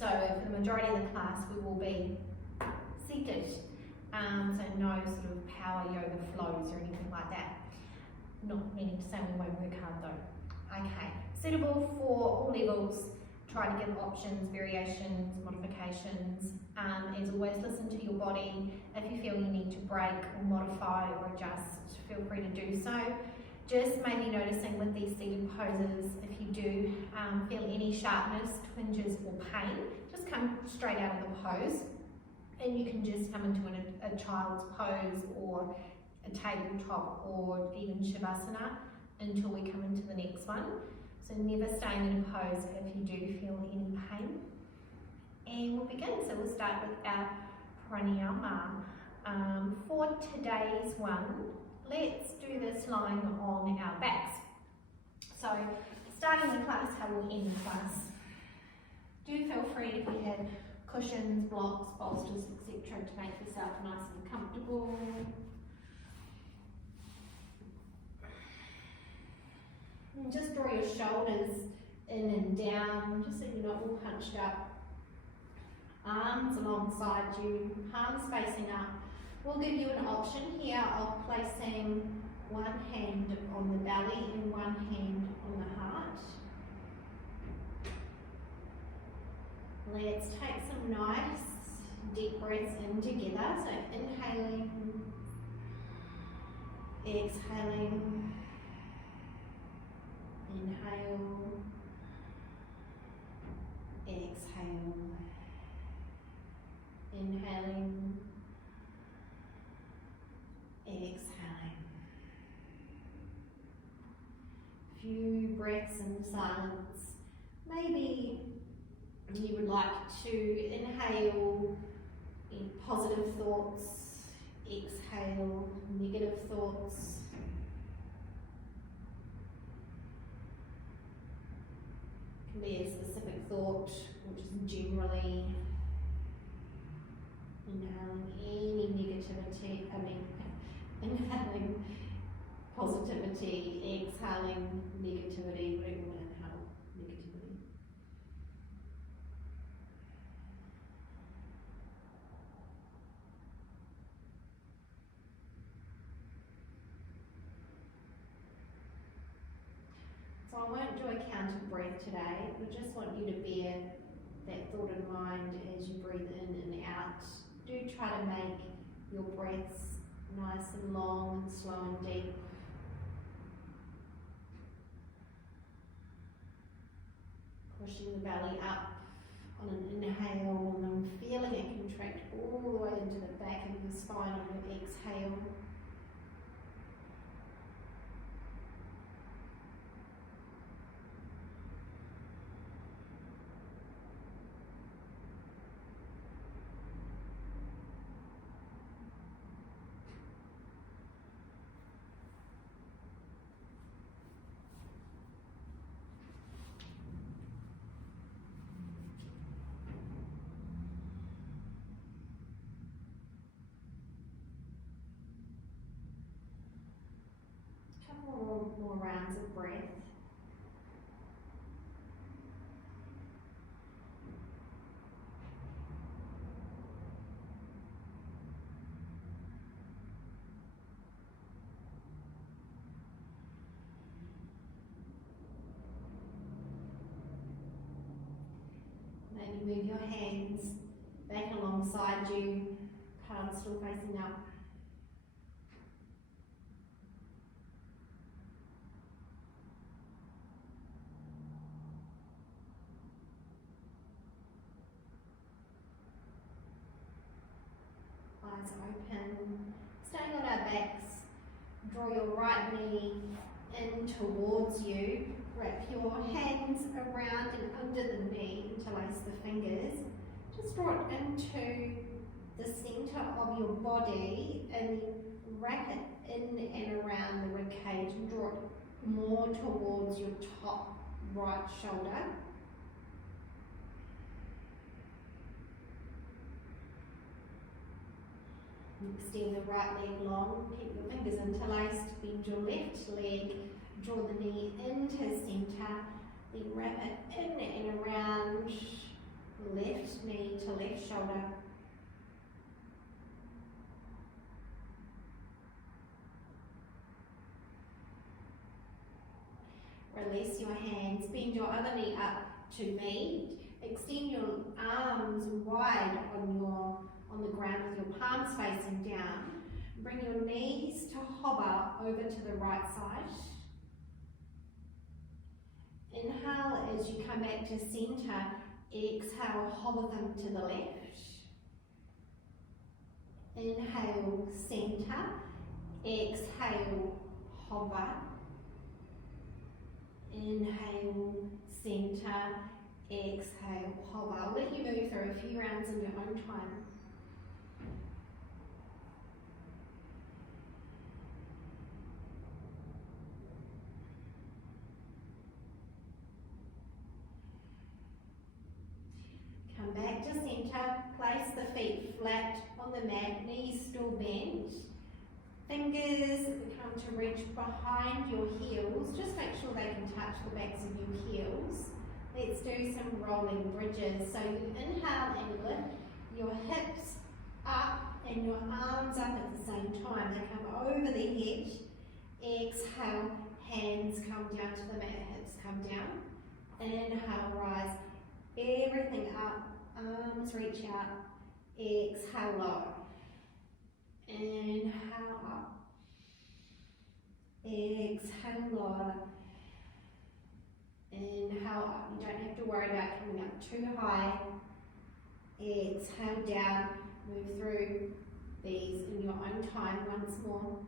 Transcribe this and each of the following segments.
So for the majority of the class we will be seated, so no sort of power yoga flows or anything like that. Not meaning to say we won't work hard though. Okay, suitable for all levels. Try to give options, variations, modifications. As always, listen to your body. If you feel you need to break or modify or adjust, feel free to do so. Just maybe noticing with these seated poses, if you do feel any sharpness, twinges or pain, just come straight out of the pose and you can just come into a child's pose or a tabletop or even Shavasana until we come into the next one. So never staying in a pose if you do feel any pain. And we'll begin. So we'll start with our pranayama. For today's one, let's do this lying on our backs. So starting the class, how we'll end the class. Do feel free if you have cushions, blocks, bolsters, etc. to make yourself nice and comfortable. And just draw your shoulders in and down, just so you're not all hunched up. Arms alongside you, palms facing up. We'll give you an option here of placing one hand on the belly and one hand on the heart. Let's take some nice deep breaths in together. So inhaling, exhaling, inhale, exhale, inhaling, exhaling. Few breaths in silence. Maybe you would like to inhale positive thoughts, exhale negative thoughts. Can be a specific thought, which is generally inhaling any negativity, inhaling positivity, exhaling negativity, whatever you want to inhale negativity. So I won't do a counted breath today. We just want you to bear that thought in mind as you breathe in and out. Do try to make your breaths nice and long and slow and deep. Pushing the belly up on an inhale and then feeling it contract all the way into the back of your spine on your exhale. More rounds of breath. Maybe move your hands back alongside you, palms still facing up. Eyes open, staying on our backs, draw your right knee in towards you, wrap your hands around and under the knee, interlace the fingers, just draw it into the centre of your body and wrap it in and around the ribcage and draw it more towards your top right shoulder. Extend the right leg long, keep your fingers interlaced, bend your left leg, draw the knee into centre, then wrap it in and around the left bend your other knee up to meet. Extend your arms wide on the ground with your palms facing down. Bring your knees to hover over to the right side. Inhale as you come back to center. Exhale, hover them to the left. Inhale, center. Exhale, hover. Inhale, center. Exhale, hover. I'll let you move through a few rounds in your own time. Come back to center, place the feet flat on the mat, knees still bent. Fingers come to reach behind your heels, just make sure they can touch the backs of your heels. Let's do some rolling bridges. So you inhale and lift your hips up and your arms up at the same time. They come over the head. Exhale, hands come down to the mat, hips come down. Inhale, rise. Everything up, arms reach out, exhale low, inhale up, exhale low, inhale up. You don't have to worry about coming up too high, exhale down, move through these in your own time once more.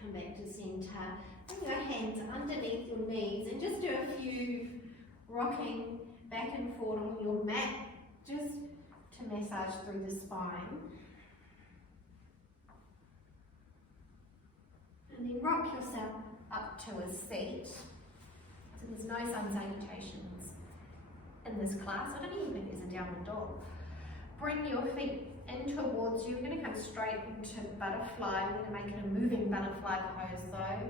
Come back to center. Bring your hands underneath your knees and just do a few rocking back and forth on your mat just to massage through the spine. And then rock yourself up to a seat. So there's no sun salutations in this class. I don't even think there's a downward dog. Bring your feet in towards you. You're going to come straight into butterfly. We're going to make it a moving butterfly pose though.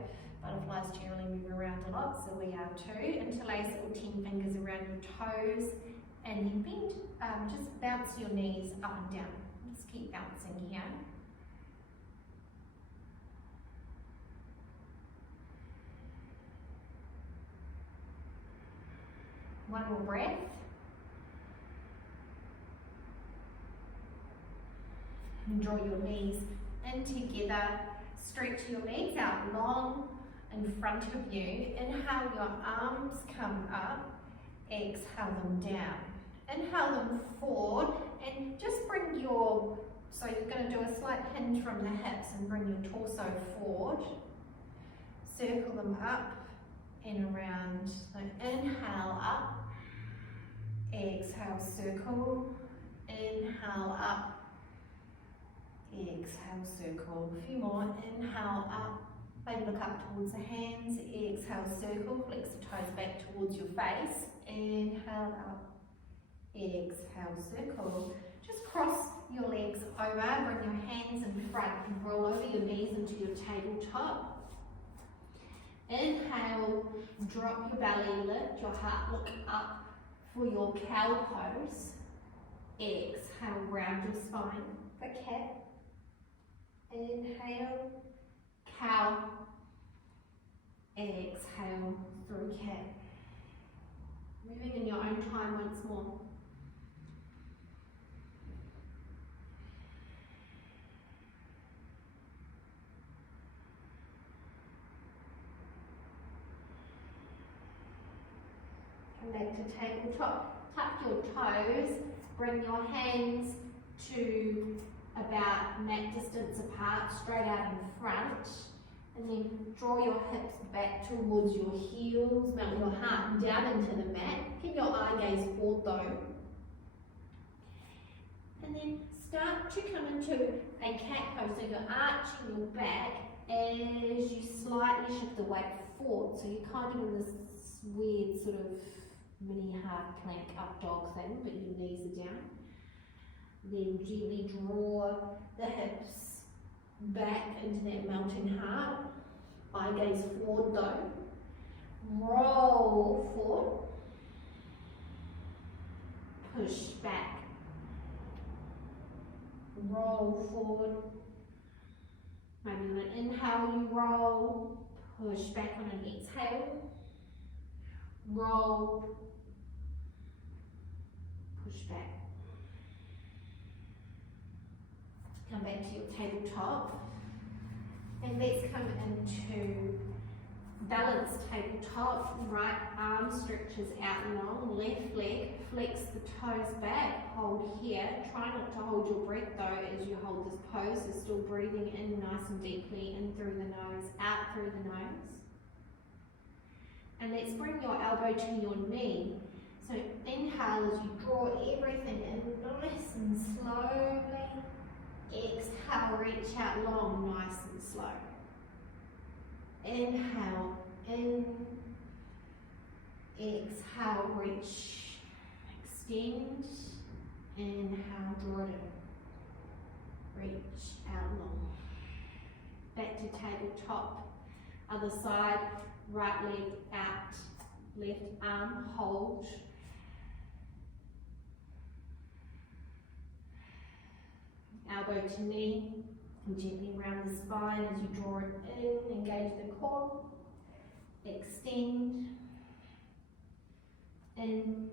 Butterflies generally move around a lot, so we are too. Interlace little 10 fingers around your toes and then bend. Just bounce your knees up and down. Just keep bouncing here. One more breath. And draw your knees in together. Stretch your legs out long in front of you. Inhale, your arms come up. Exhale them down. Inhale them forward and just bring your, so you're going to do a slight hinge from the hips and bring your torso forward. Circle them up and around. So inhale up. Exhale, circle. Inhale up. Exhale, circle. A few more. Inhale up. Maybe look up towards the hands. Exhale, circle. Flex the toes back towards your face. Inhale up. Exhale, circle. Just cross your legs over. Bring your hands in front and roll over your knees into your tabletop. Inhale, drop your belly, lift your heart, look up for your cow pose. Exhale, round your spine for cat. Inhale, cow. Exhale, through cat. Moving in your own time once more. Come back to tabletop. Tuck your toes. Bring your hands to about mat distance apart, straight out in front, and then draw your hips back towards your heels, melt your heart down into the mat. Keep your eye gaze forward though. And then start to come into a cat pose, so you're arching your back as you slightly shift the weight forward, so you're kind of in this weird sort of mini half plank up dog thing, but your knees are down. Then gently draw the hips back into that melting heart. Eye gaze forward though. Roll forward. Push back roll forward. Maybe on an inhale you roll, push back on an exhale, roll, push back. Come back to your tabletop, and let's come into balanced tabletop. Right arm stretches out long, left leg, flex the toes back, hold here. Try not to hold your breath though as you hold this pose, so still breathing in nice and deeply, in through the nose, out through the nose. And let's bring your elbow to your knee. So inhale as you draw everything in nice and slowly. Exhale, reach out long, nice and slow. Inhale, in. Exhale, reach, extend. Inhale, draw it in. Reach out long. Back to tabletop. Other side, right leg out, left arm, hold. Elbow to knee, and gently round the spine as you draw it in, engage the core, extend, in,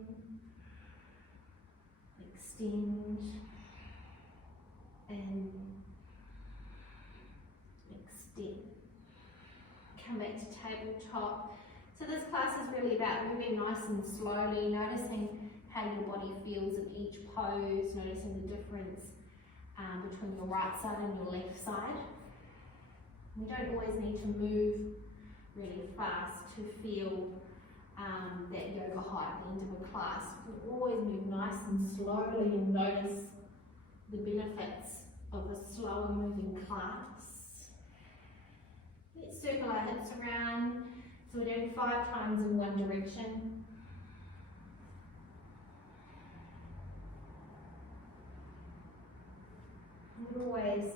extend, in, extend. Come back to tabletop. So this class is really about moving nice and slowly, noticing how your body feels at each pose, noticing the difference between your right side and your left side. We don't always need to move really fast to feel that yoga high at the end of a class. We can always move nice and slowly and notice the benefits of a slower moving class. Let's circle our hips around. So we're doing 5 times in one direction. It always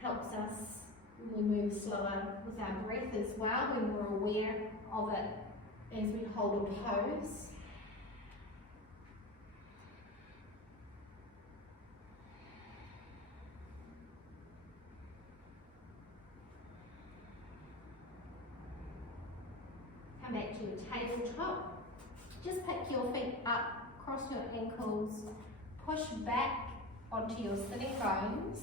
helps us when we move slower with our breath as well, when we're aware of it as we hold a pose. Come back to your tabletop. Just pick your feet up, cross your ankles, push back onto your sitting bones,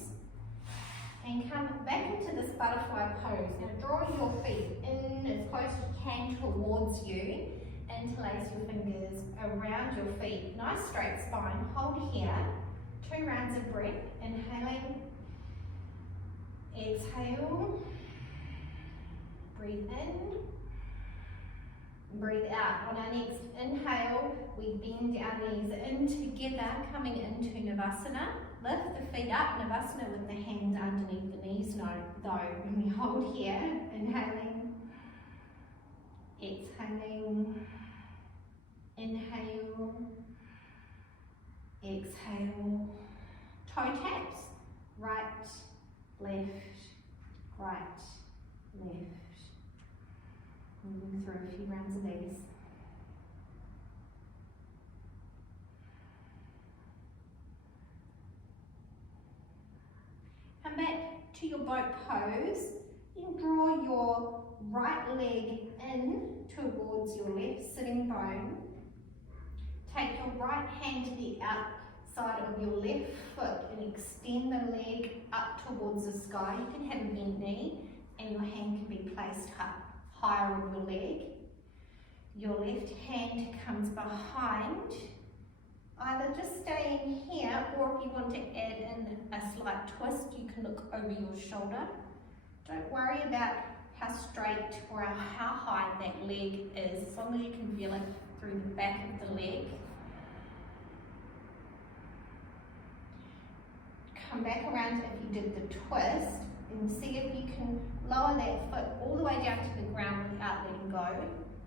and come back into this butterfly pose. Now draw your feet in as close as you can towards you. Interlace your fingers around your feet. Nice straight spine. Hold here. 2 rounds of breath. Inhaling. Exhale. Breathe in. Breathe out. On our next inhale, we bend our knees in together, coming into Navasana. Lift the feet up, Navasana with the hands underneath the knees. No, though, when we hold here, inhaling, exhaling, inhale, exhale. Toe taps, right, left, right, left. Moving through a few rounds of these. Come back to your boat pose. You can draw your right leg in towards your left sitting bone. Take your right hand to the outside of your left foot and extend the leg up towards the sky. You can have a bent knee and your hand can be placed up higher on your leg. Your left hand comes behind, either just staying here, or if you want to add in a slight twist, you can look over your shoulder. Don't worry about how straight or how high that leg is, as long as you can feel it through the back of the leg. Come back around if you did the twist, and see if you can lower that foot all the way down to the ground without letting go.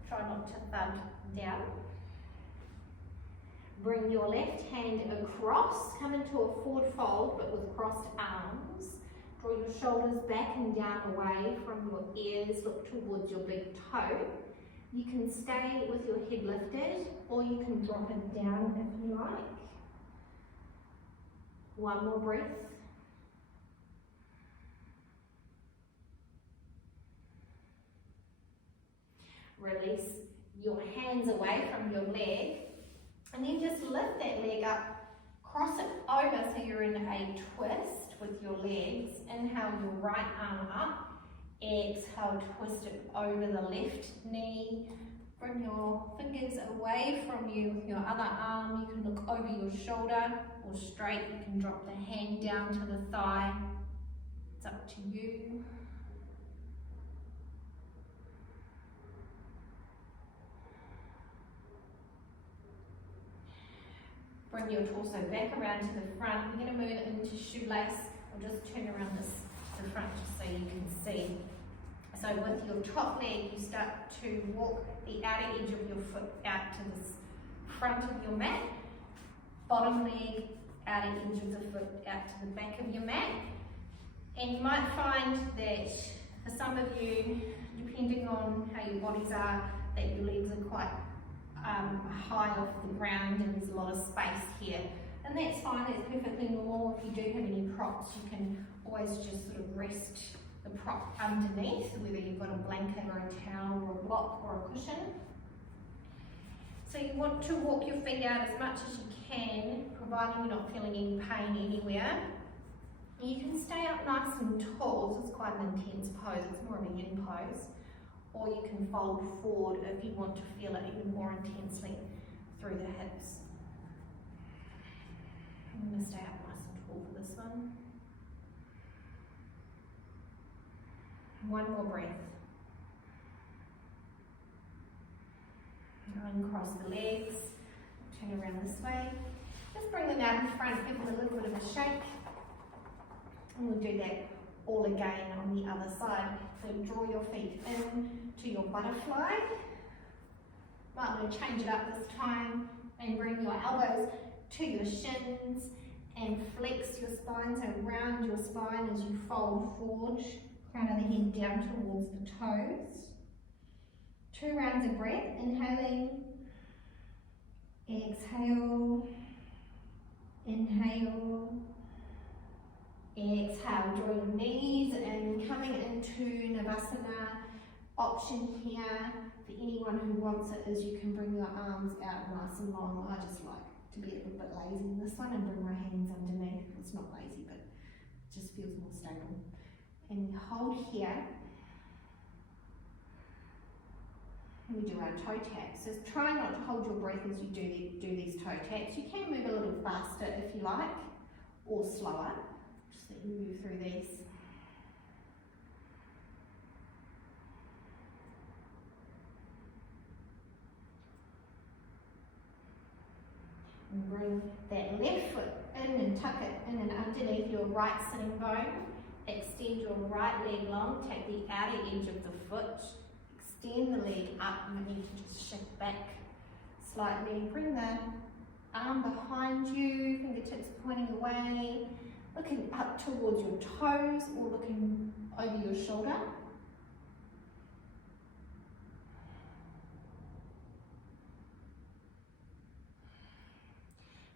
Try not to thud down. Bring your left hand across, come into a forward fold but with crossed arms. Draw your shoulders back and down away from your ears, look towards your big toe. You can stay with your head lifted, or you can drop it down if you like. One more breath. Release your hands away from your leg, and then just lift that leg up, cross it over so you're in a twist with your legs. Inhale your right arm up, exhale, twist it over the left knee. Bring your fingers away from you with your other arm. You can look over your shoulder or straight. You can drop the hand down to the thigh. It's up to you. Bring your torso back around to the front. We're going to move into shoelace. I'll just turn around the front just so you can see. So with your top leg, you start to walk the outer edge of your foot out to the front of your mat. Bottom leg, outer edge of the foot out to the back of your mat. And you might find that for some of you, depending on how your bodies are, that your legs are quite high off the ground and there's a lot of space here. And that's fine, it's perfectly normal. If you do have any props, you can always just sort of rest the prop underneath, whether you've got a blanket or a towel or a block or a cushion. So you want to walk your feet out as much as you can, providing you're not feeling any pain anywhere. You can stay up nice and tall. This is quite an intense pose, it's more of a yin pose. Or you can fold forward if you want to feel it even more intensely through the hips. I'm going to stay up nice and tall for this one. One more breath. Uncross the legs, turn around this way. Just bring them out in front, give them a little bit of a shake. And we'll do that all again on the other side. So draw your feet in to your butterfly. Might want to change it up this time and bring your elbows to your shins and flex your spine, so round your spine as you fold forward, crown of the head down towards the toes. 2 rounds of breath, inhaling, exhale, inhale, exhale. Draw your knees and coming into Navasana. Option here for anyone who wants it is you can bring your arms out nice and long. I just like to be a little bit lazy in this one and bring my hands underneath. It's not lazy, but it just feels more stable. And hold here. We do our toe taps. So try not to hold your breath as you do these toe taps. You can move a little faster if you like, or slower. Just let you move through these. And bring that left foot in and tuck it in and underneath your right sitting bone. Extend your right leg long. Take the outer edge of the foot. Extend the leg up, and you can just shift back slightly. Bring the arm behind you, fingertips pointing away, looking up towards your toes or looking over your shoulder.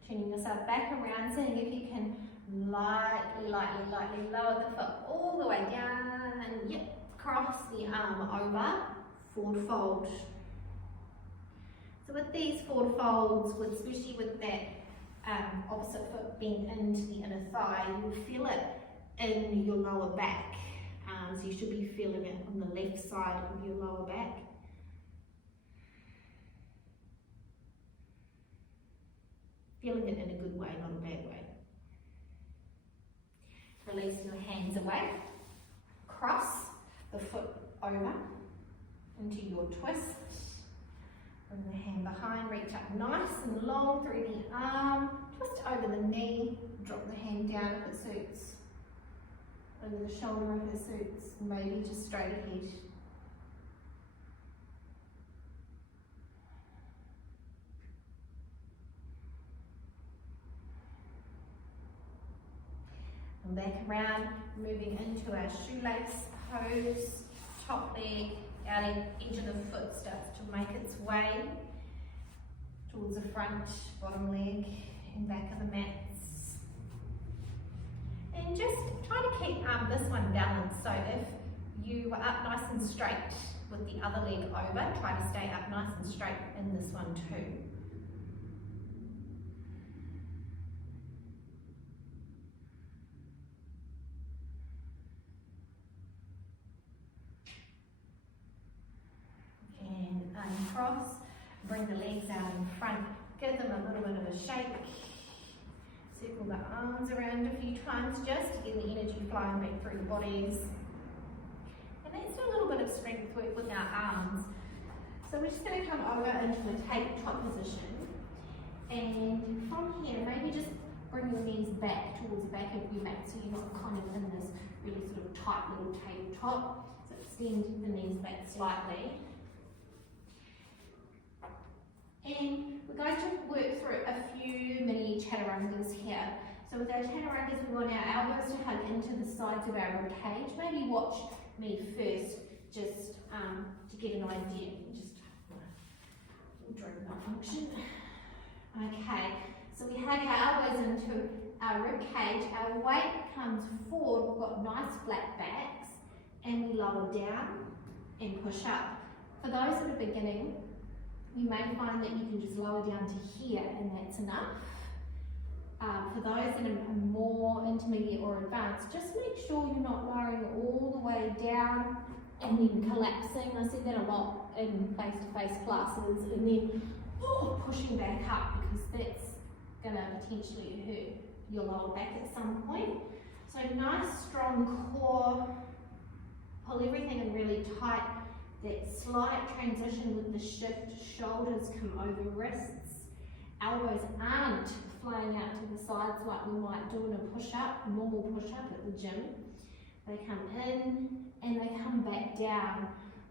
Turning yourself back around, seeing if you can lightly lower the foot all the way down, and yep, cross the arm over. Forward fold. So with these forward folds, especially with that opposite foot bent into the inner thigh, you'll feel it in your lower back. So you should be feeling it on the left side of your lower back. Feeling it in a good way, not a bad way. Release your hands away. Cross the foot over into your twist. Bring the hand behind, reach up nice and long through the arm, twist over the knee, drop the hand down if it suits, over the shoulder if it suits, maybe just straight ahead. And back around, moving into our shoelace pose, top leg, outer edge of the foot starts to make its way towards the front, bottom leg and back of the mats. And just try to keep this one balanced. So if you are up nice and straight with the other leg over. Try to stay up nice and straight in this one too. And uncross, bring the legs out in front, give them a little bit of a shake. Circle the arms around a few times just to get the energy flowing back through the bodies. And let's do a little bit of strength work with our arms. So we're just going to come over into the tabletop position. And from here, maybe just bring your knees back towards the back of your mat so you're not kind of in this really sort of tight little tabletop. So extend the knees back slightly. And we're going to work through a few mini chaturangas here. So with our chaturangas, we want our elbows to hug into the sides of our rib cage. Maybe watch me first, just to get an idea. Just during that function. Okay, so we hug our elbows into our rib cage. Our weight comes forward. We've got nice flat backs, and we lower down and push up. For those that are beginning, you may find that you can just lower down to here and that's enough. For those that are more intermediate or advanced, just make sure you're not lowering all the way down and then collapsing. I see that a lot in face-to-face classes, and then pushing back up, because that's going to potentially hurt your lower back at some point. So nice strong core, pull everything in really tight. That slight transition with the shift, shoulders come over wrists, elbows aren't flying out to the sides like we might do in a push-up, normal push-up at the gym. They come in and they come back down.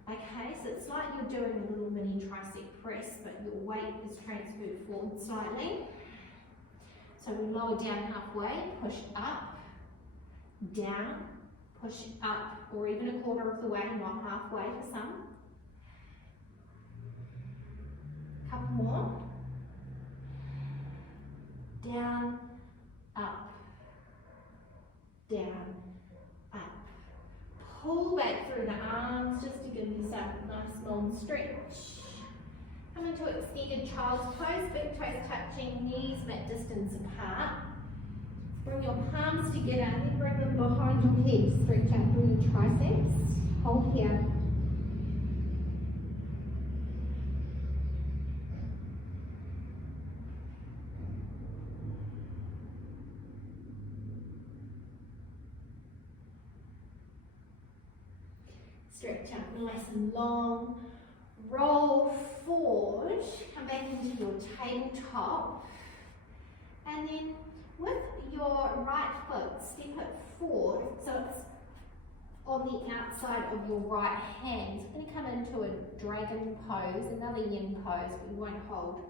Okay, so it's like you're doing a little mini tricep press, but your weight is transferred forward slightly. So we lower down halfway, push up, down, push up, or even a quarter of the way, not halfway for some. Couple more. Down, up, down, up. Pull back through the arms just to give yourself a nice long stretch. Come into extended child's pose, big toes touching, knees mat distance apart. Bring your palms together and then bring them behind your head. Stretch out through your triceps. Hold here. Stretch out nice and long. Roll forward. Come back into your tabletop. And then with your right foot, step it forward, so it's on the outside of your right hand. It's going to come into a dragon pose, another yin pose. We won't hold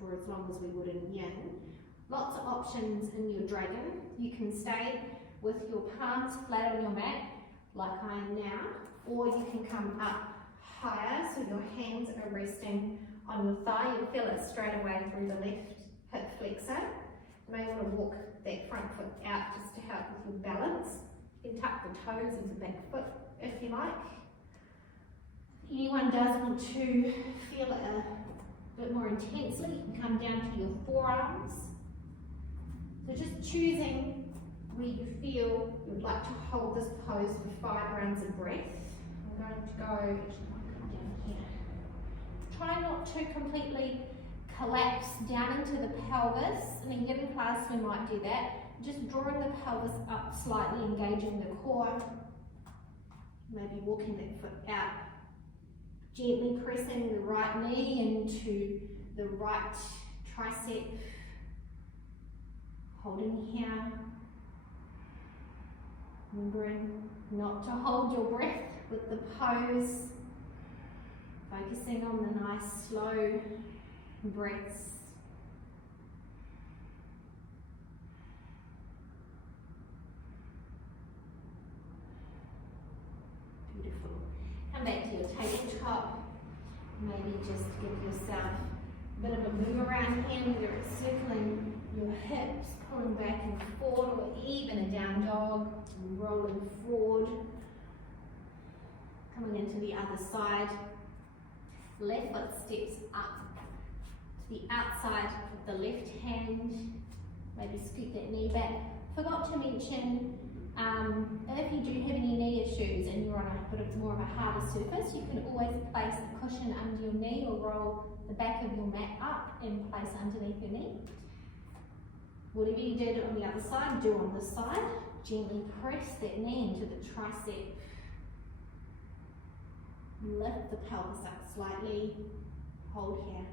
for as long as we would in yin. Lots of options in your dragon. You can stay with your palms flat on your mat, like I am now, or you can come up higher, so your hands are resting on your thigh. You'll feel it straight away through the left hip flexor. You may want to walk that front foot out just to help with your balance. You can tuck the toes into the back foot if you like. If anyone does want to feel it a bit more intensely, you can come down to your forearms. So just choosing where you feel you'd like to hold this pose for 5 rounds of breath. I'm going to go, actually I might come down here. Try not to completely collapse down into the pelvis. In a yin class we might do that. Just drawing the pelvis up slightly, engaging the core. Maybe walking that foot out. Gently pressing the right knee into the right tricep. Holding here. Remembering not to hold your breath with the pose. Focusing on the nice slow breaths. Beautiful. Come back to your tabletop. Maybe just give yourself a bit of a move around here, whether it's circling your hips, pulling back and forward, or even a down dog, and rolling forward. Coming into the other side. Left foot steps up to the outside of the left hand. Maybe scoot that knee back. Forgot to mention, if you do have any knee issues and you're on a bit of more of a harder surface, you can always place a cushion under your knee or roll the back of your mat up and place underneath your knee. Whatever you did on the other side, do on this side. Gently press that knee into the tricep. Lift the pelvis up slightly. Hold here.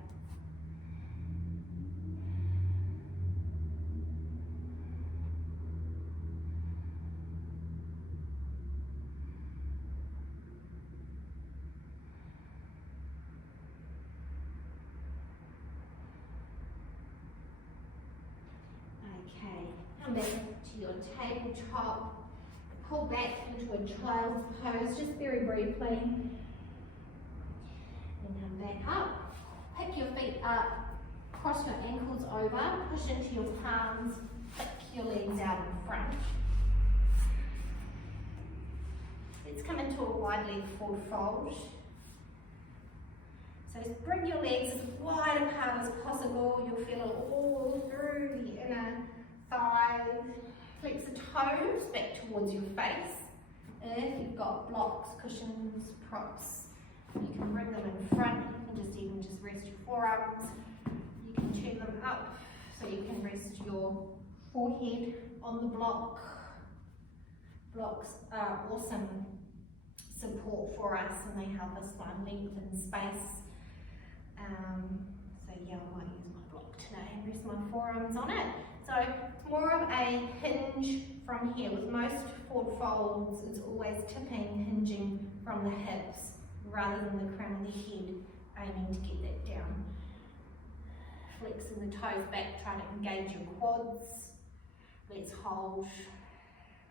Okay, come back to your tabletop. Pull back into a child's pose, just very briefly. And come back up. Pick your feet up, cross your ankles over, push into your palms, pick your legs out in front. Let's come into a wide leg forward fold. So bring your legs as wide apart as possible. You'll feel it all through the inner thighs. Flex the toes back towards your face. If you've got blocks, cushions, props, you can bring them in front. You can even just rest your forearms. You can turn them up so you can rest your forehead on the block. Blocks are awesome support for us and they help us find length and space. So yeah, I might use my block today and rest my forearms on it. So it's more of a hinge from here. With most forward folds, it's always tipping, hinging from the hips rather than the crown of the head, aiming to get that down. Flexing the toes back, trying to engage your quads. Let's hold.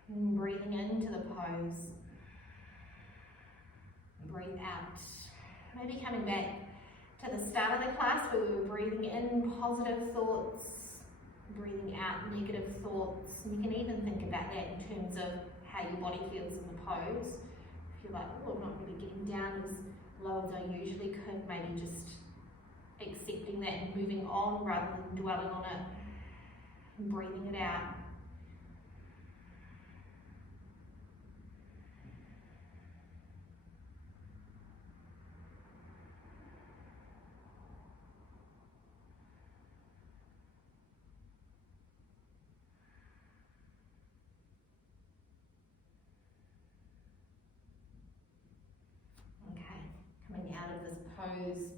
And breathing into the pose. Breathe out. Maybe coming back to the start of the class where we were breathing in positive thoughts, breathing out negative thoughts. You can even think about that in terms of how your body feels in the pose. If you're like, oh, I'm not really getting down as low as I usually could, maybe just accepting that and moving on rather than dwelling on it and breathing it out. Coming out of this pose,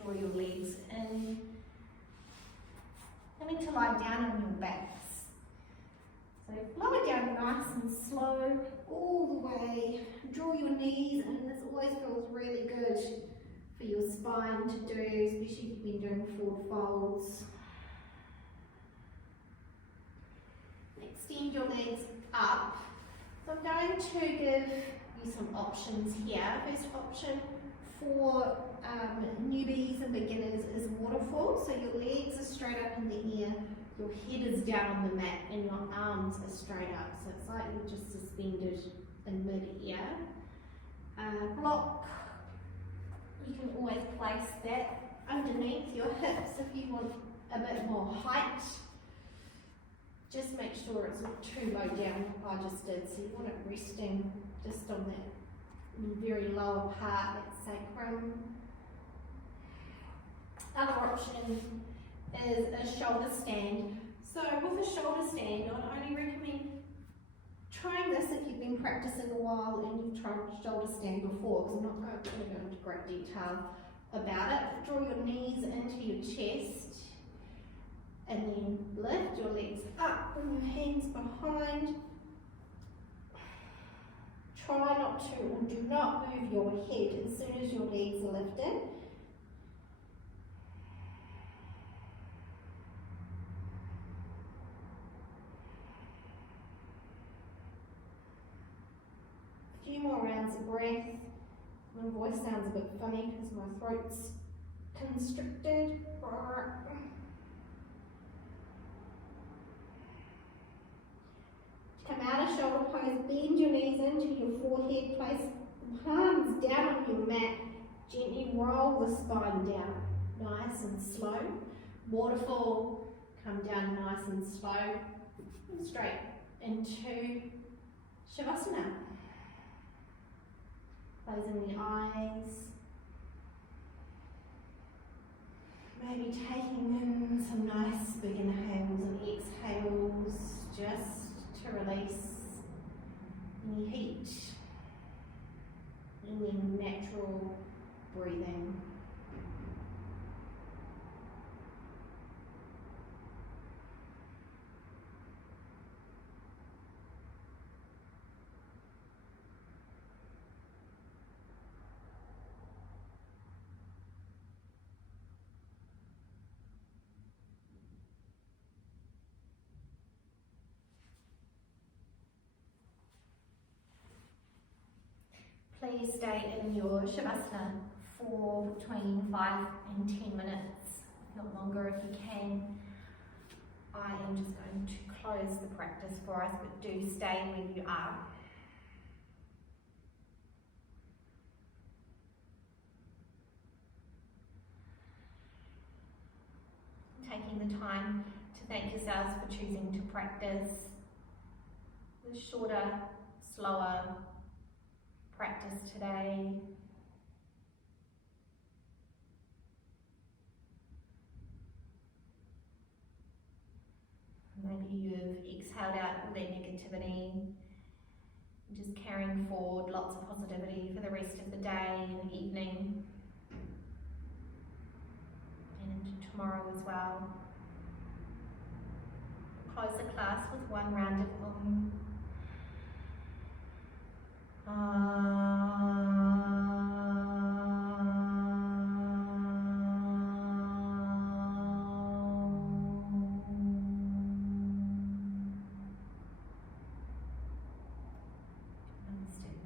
draw your legs in, coming to lie down on your backs. So lower down nice and slow, all the way, draw your knees in. This always feels really good for your spine to do, especially if you've been doing forward folds. Extend your legs up. So I'm going to give you some options here. First option for newbies and beginners is waterfall. So your legs are straight up in the air, your head is down on the mat and your arms are straight up. So it's like you're just suspended in mid-air. Block, you can always place that underneath your hips if you want a bit more height. Just make sure it's not too low down like I just did. So you want it resting just on that very lower part, that sacrum. Other option is a shoulder stand. So with a shoulder stand, I'd only recommend trying this if you've been practicing a while and you've tried shoulder stand before, because I'm not going to go into great detail about it. Draw your knees into your chest and then lift your legs up and your hands behind. Try not to, or do not move your head as soon as your legs are lifted. A few more rounds of breath. My voice sounds a bit funny because my throat's constricted. Come out of shoulder pose toes, bend your knees into your forehead, place the palms down on your mat, gently roll the spine down, nice and slow. Waterfall, come down nice and slow, and straight into Shavasana. Closing the eyes. Maybe taking in some nice big inhales and exhales just to release any heat in your natural breathing. Please stay in your Shavasana for between 5 and 10 minutes, if not longer if you can. I am just going to close the practice for us, but do stay where you are. Taking the time to thank yourselves for choosing to practice the shorter, slower practice today. Maybe you've exhaled out all that negativity, just carrying forward lots of positivity for the rest of the day and evening and into tomorrow as well. Close the class with one round of Om. Namaste.